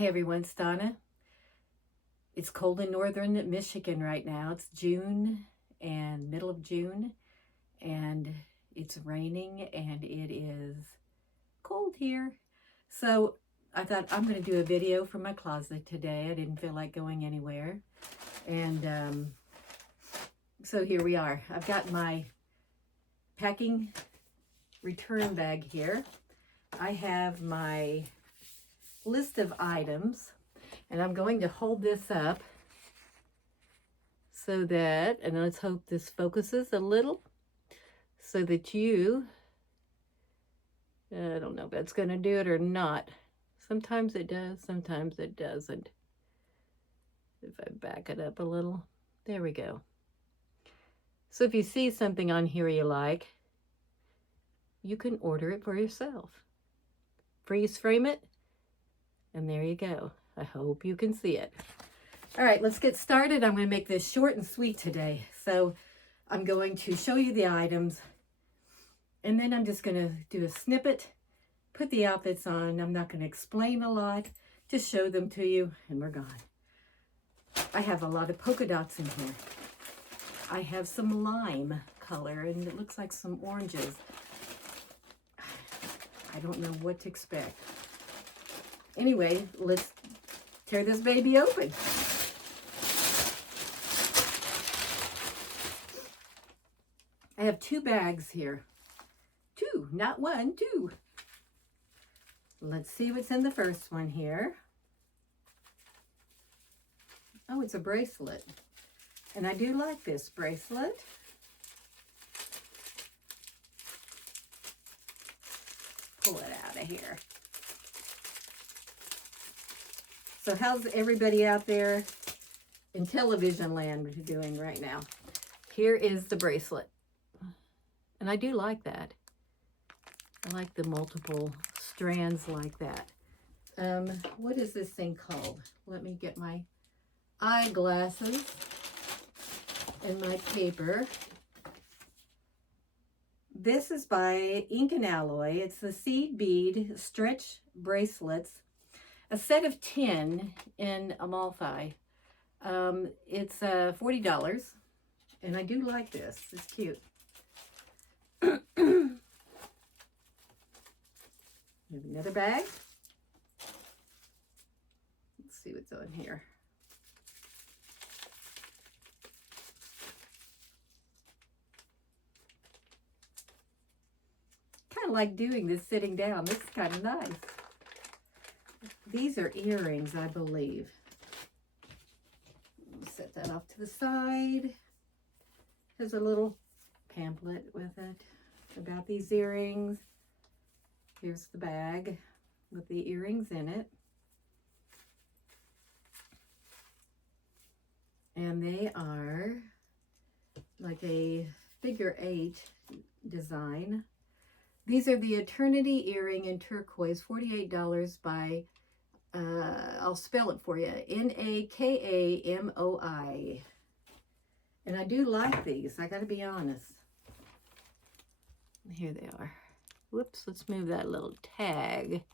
Hey everyone, it's Donna. It's cold in northern Michigan right now. It's June and middle of June, and it's raining and it is cold here. So I thought I'm going to do a video from my closet today. I didn't feel like going anywhere. And so here we are. I've got my packing return bag here. I have my list of items, and I'm going to hold this up so that, and let's hope this focuses a little so that you, I don't know if that's going to do it or not. Sometimes it does, sometimes it doesn't. If I back it up a little, there we go. So if you see something on here you like, you can order it for yourself. Freeze frame it, and there you go. I hope you can see it. All right, let's get started. I'm going to make this short and sweet today. So I'm going to show you the items, and then I'm just going to do a snippet, put the outfits on. I'm not going to explain a lot, just show them to you, and we're gone. I have a lot of polka dots in here. I have some lime color, and it looks like some oranges. I don't know what to expect. Anyway, let's tear this baby open. I have 2 bags here. 2, not 1, 2. Let's see what's in the first one here. Oh, it's a bracelet. And I do like this bracelet. Pull it out of here. So how's everybody out there in television land doing right now? Here is the bracelet. And I do like that. I like the multiple strands like that. What is this thing called? Let me get my eyeglasses and my paper. This is by Ink and Alloy. It's the seed bead stretch bracelets. A set of 10 in Amalfi. It's $40, and I do like this. It's cute. We have another bag. Let's see what's on here. Kind of like doing this sitting down. This is kind of nice. These are earrings, I believe. Set that off to the side. There's a little pamphlet with it about these earrings. Here's the bag with the earrings in it. And they are like a figure 8 design. These are the Eternity earring in turquoise, $48 by I'll spell it for you, N-A-K-A-M-O-I. And I do like these, I gotta be honest. Here they are. Whoops, let's move that little tag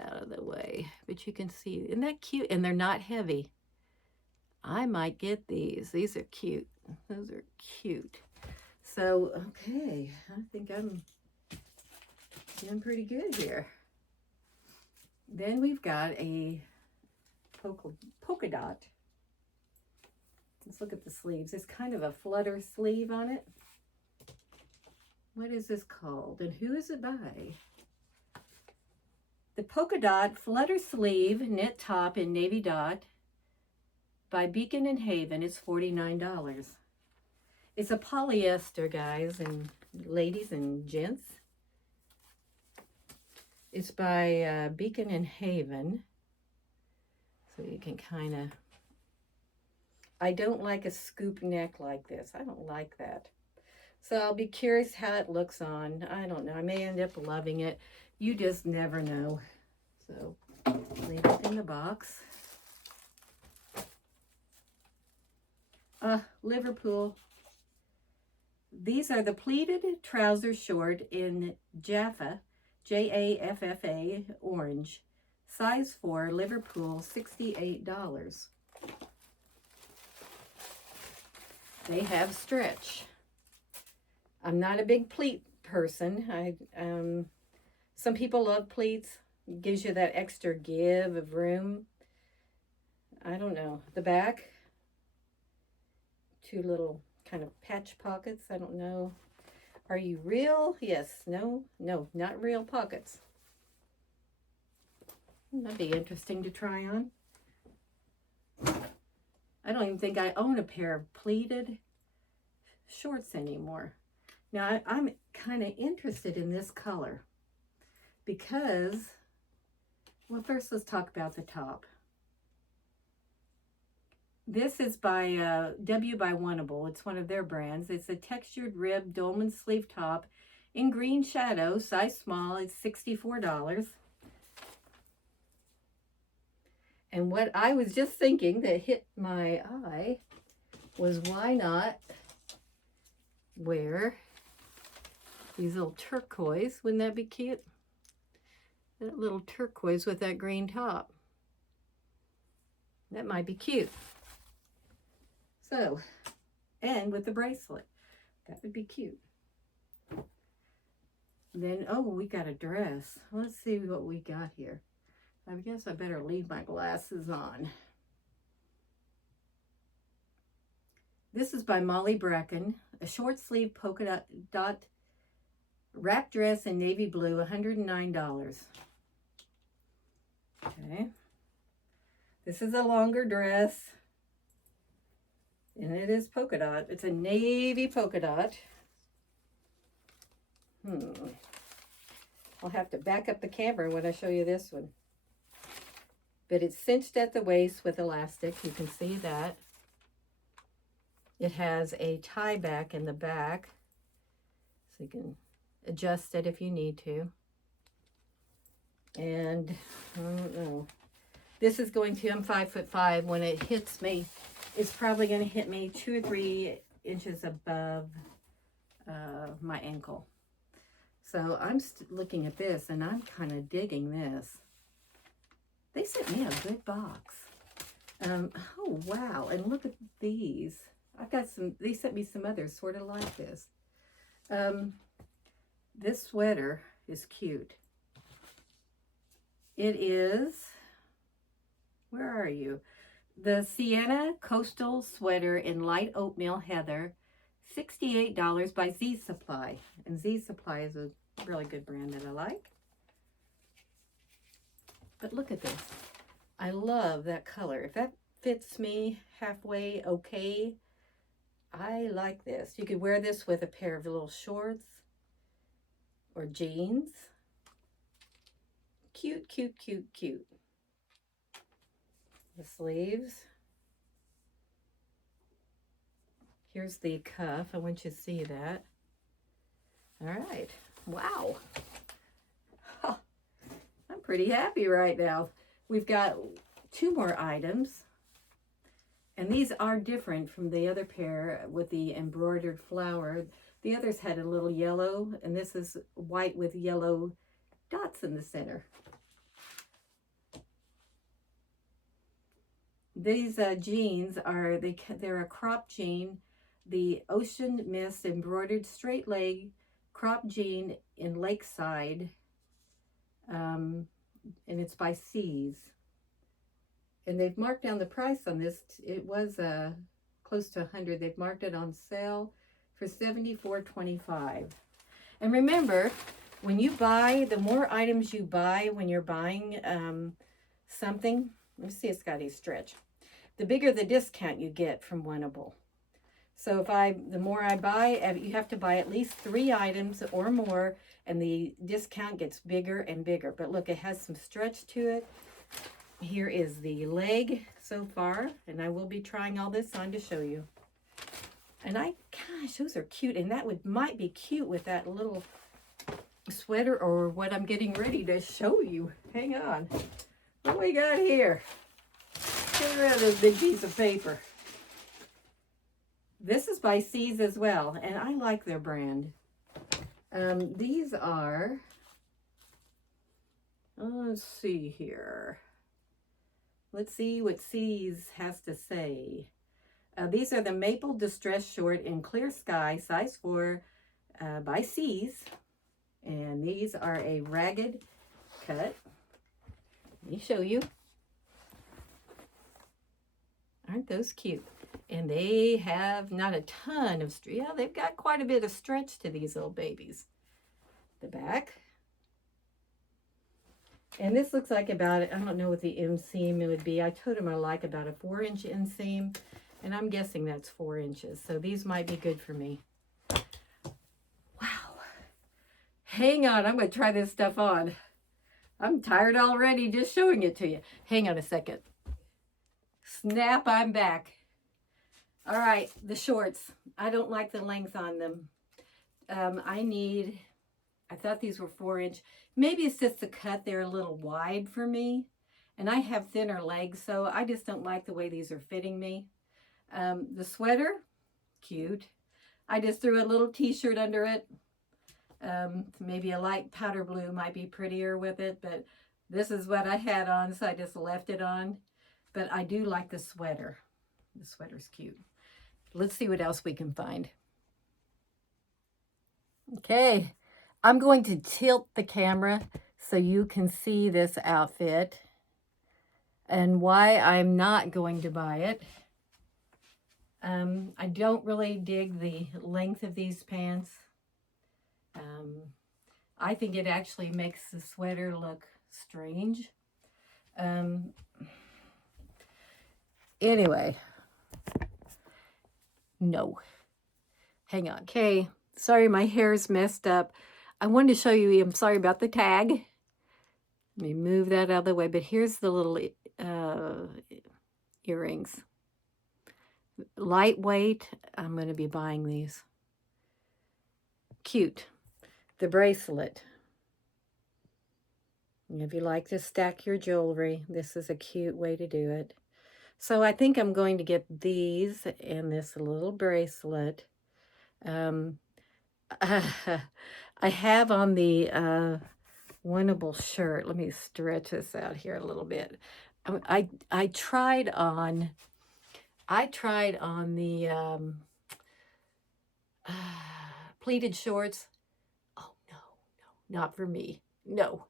out of the way. But you can see, isn't that cute? And they're not heavy. I might get these. These are cute. Those are cute. So, okay, I think I'm doing pretty good here. Then we've got a polka dot. Let's look at the sleeves. It's kind of a flutter sleeve on it. What is this called? And who is it by? The polka dot flutter sleeve knit top in navy dot by Beacon and Haven. It's $49. It's a polyester, guys and ladies and gents. It's by Beacon and Haven. So you can kind of, I don't like a scoop neck like this. I don't like that. So I'll be curious how it looks on. I don't know. I may end up loving it. You just never know. So leave it in the box. Liverpool. These are the pleated trouser short in Jaffa, J-A-F-F-A, orange. Size 4, Liverpool, $68. They have stretch. I'm not a big pleat person. Some people love pleats. It gives you that extra give of room. I don't know. The back, 2 little kind of patch pockets. I don't know. Are you real? Yes. No. No, not real pockets. That'd be interesting to try on. I don't even think I own a pair of pleated shorts anymore. Now, I'm kind of interested in this color because, well, first let's talk about the top. This is by W by Wantable. It's one of their brands. It's a textured rib dolman sleeve top in green shadow, size small. It's $64. And what I was just thinking that hit my eye was, why not wear these little turquoise? Wouldn't that be cute? That little turquoise with that green top. That might be cute. So, and with the bracelet. That would be cute. Then, oh, we got a dress. Let's see what we got here. I guess I better leave my glasses on. This is by Molly Bracken, a short sleeve polka dot wrap dress in navy blue, $109. Okay. This is a longer dress, and it is polka dot. It's a navy polka dot. I'll have to back up the camera when I show you this one. But it's cinched at the waist with elastic. You can see that. It has a tie back in the back, so you can adjust it if you need to. And I don't know. This is going to, I'm 5'5". When it hits me, it's probably going to hit me 2 or 3 inches above my ankle. So I'm looking at this, and I'm kind of digging this. They sent me a good box. Oh, wow. And look at these. I've got some, they sent me some others sort of like this. This sweater is cute. It is, where are you? The Sienna Coastal Sweater in light oatmeal heather, $68 by Z Supply. And Z Supply is a really good brand that I like. But look at this. I love that color. If that fits me halfway okay, I like this. You could wear this with a pair of little shorts or jeans. Cute, cute, cute, cute. The sleeves. Here's the cuff. I want you to see that. All right. Wow. I'm pretty happy right now. We've got 2 more items. And these are different from the other pair with the embroidered flower. The others had a little yellow, and this is white with yellow dots in the center. These jeans are, they're a crop jean, the Ocean Mist embroidered straight leg crop jean in Lakeside, and it's by C's. And they've marked down the price on this. It was close to $100. They've marked it on sale for $74.25. And remember, when you buy, the more items you buy when you're buying something, let me see, it's got a stretch. The bigger the discount you get from Wantable. So the more I buy, you have to buy at least 3 items or more, and the discount gets bigger and bigger. But look, it has some stretch to it. Here is the leg so far, and I will be trying all this on to show you. And gosh, those are cute, and that might be cute with that little sweater or what I'm getting ready to show you. Hang on. What we got here? Get rid of this big piece of paper. This is by C's as well, and I like their brand. These are Let's see here. Let's see what C's has to say. These are the Maple Distress Short in Clear Sky, size 4 by C's. And these are a ragged cut. Let me show you. Aren't those cute? And they have not a ton of, yeah, they've got quite a bit of stretch to these little babies. The back. And this looks like about, I don't know what the inseam would be. I told him I like about a 4-inch inseam, and I'm guessing that's 4 inches. So these might be good for me. Wow. Hang on, I'm going to try this stuff on. I'm tired already just showing it to you. Hang on a second. Snap, I'm back. All right, the shorts. I don't like the length on them. I thought these were 4-inch. Maybe it's just the cut. They're a little wide for me. And I have thinner legs, so I just don't like the way these are fitting me. The sweater, cute. I just threw a little t-shirt under it. Maybe a light powder blue might be prettier with it, but this is what I had on, so I just left it on. But I do like the sweater. The sweater's cute. Let's see what else we can find. Okay, I'm going to tilt the camera so you can see this outfit and why I'm not going to buy it. I don't really dig the length of these pants. I think it actually makes the sweater look strange. Anyway, no. Hang on. Okay, sorry my hair's messed up. I wanted to show you, I'm sorry about the tag. Let me move that out of the way, but here's the little earrings. Lightweight, I'm going to be buying these. Cute. The bracelet. If you like to stack your jewelry, this is a cute way to do it. So I think I'm going to get these and this little bracelet. I have on the Wantable shirt. Let me stretch this out here a little bit. I tried on the pleated shorts. Oh no, not for me. No.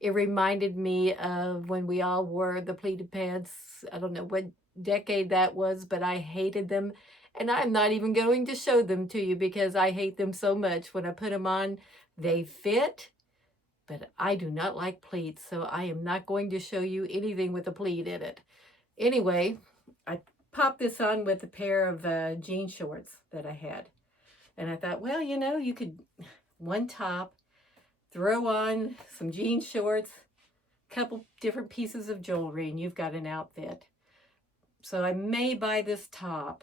It reminded me of when we all wore the pleated pants. I don't know what decade that was, but I hated them. And I'm not even going to show them to you because I hate them so much. When I put them on, they fit, but I do not like pleats, so I am not going to show you anything with a pleat in it. Anyway, I popped this on with a pair of jean shorts that I had. And I thought, well, you know, you could, one top, throw on some jean shorts, a couple different pieces of jewelry, and you've got an outfit. So I may buy this top,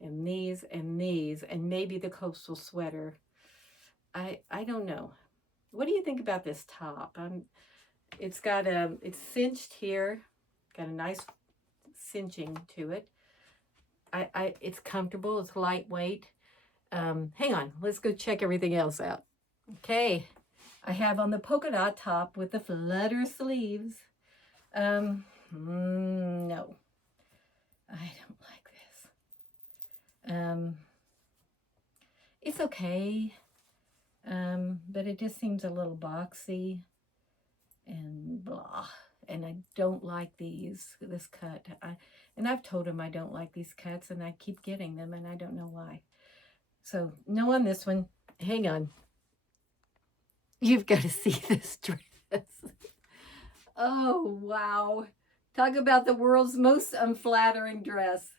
and these, and maybe the coastal sweater. I don't know. What do you think about this top? It's cinched here, got a nice cinching to it. It's comfortable, it's lightweight. Hang on, let's go check everything else out. Okay, I have on the polka dot top with the flutter sleeves. No, I don't like this. It's okay, but it just seems a little boxy and blah. And I don't like this cut. And I've told him I don't like these cuts, and I keep getting them, and I don't know why. So no on this one. Hang on. You've got to see this dress. Oh, wow. Talk about the world's most unflattering dress.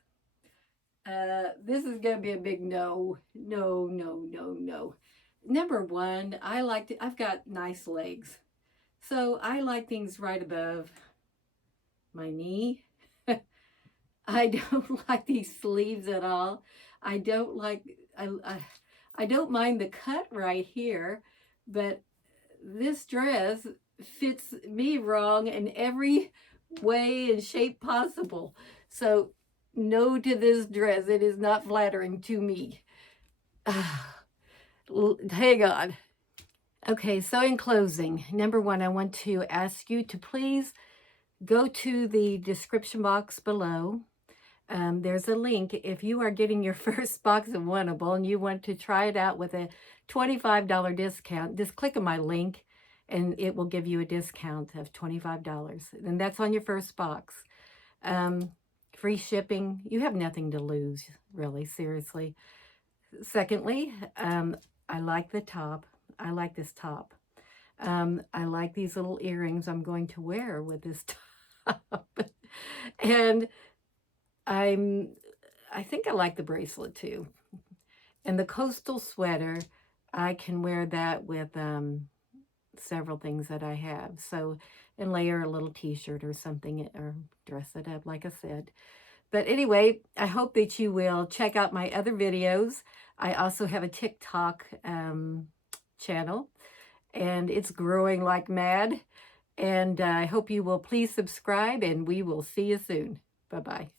This is going to be a big no. No. Number one, I've got nice legs. So I like things right above my knee. I don't like these sleeves at all. I don't mind the cut right here, but this dress fits me wrong in every way and shape possible. So no to this dress. It is not flattering to me. Hang on. Okay, so in closing, number one, I want to ask you to please go to the description box below. There's a link. If you are getting your first box of Wantable and you want to try it out with a $25 discount, just click on my link and it will give you a discount of $25. And that's on your first box. Free shipping. You have nothing to lose, really, seriously. Secondly, I like the top. I like this top. I like these little earrings I'm going to wear with this top. And I think I like the bracelet too. And the coastal sweater, I can wear that with several things that I have. So, and layer a little t-shirt or something, or dress it up, like I said. But anyway, I hope that you will check out my other videos. I also have a TikTok channel, and it's growing like mad. And I hope you will please subscribe, and we will see you soon. Bye-bye.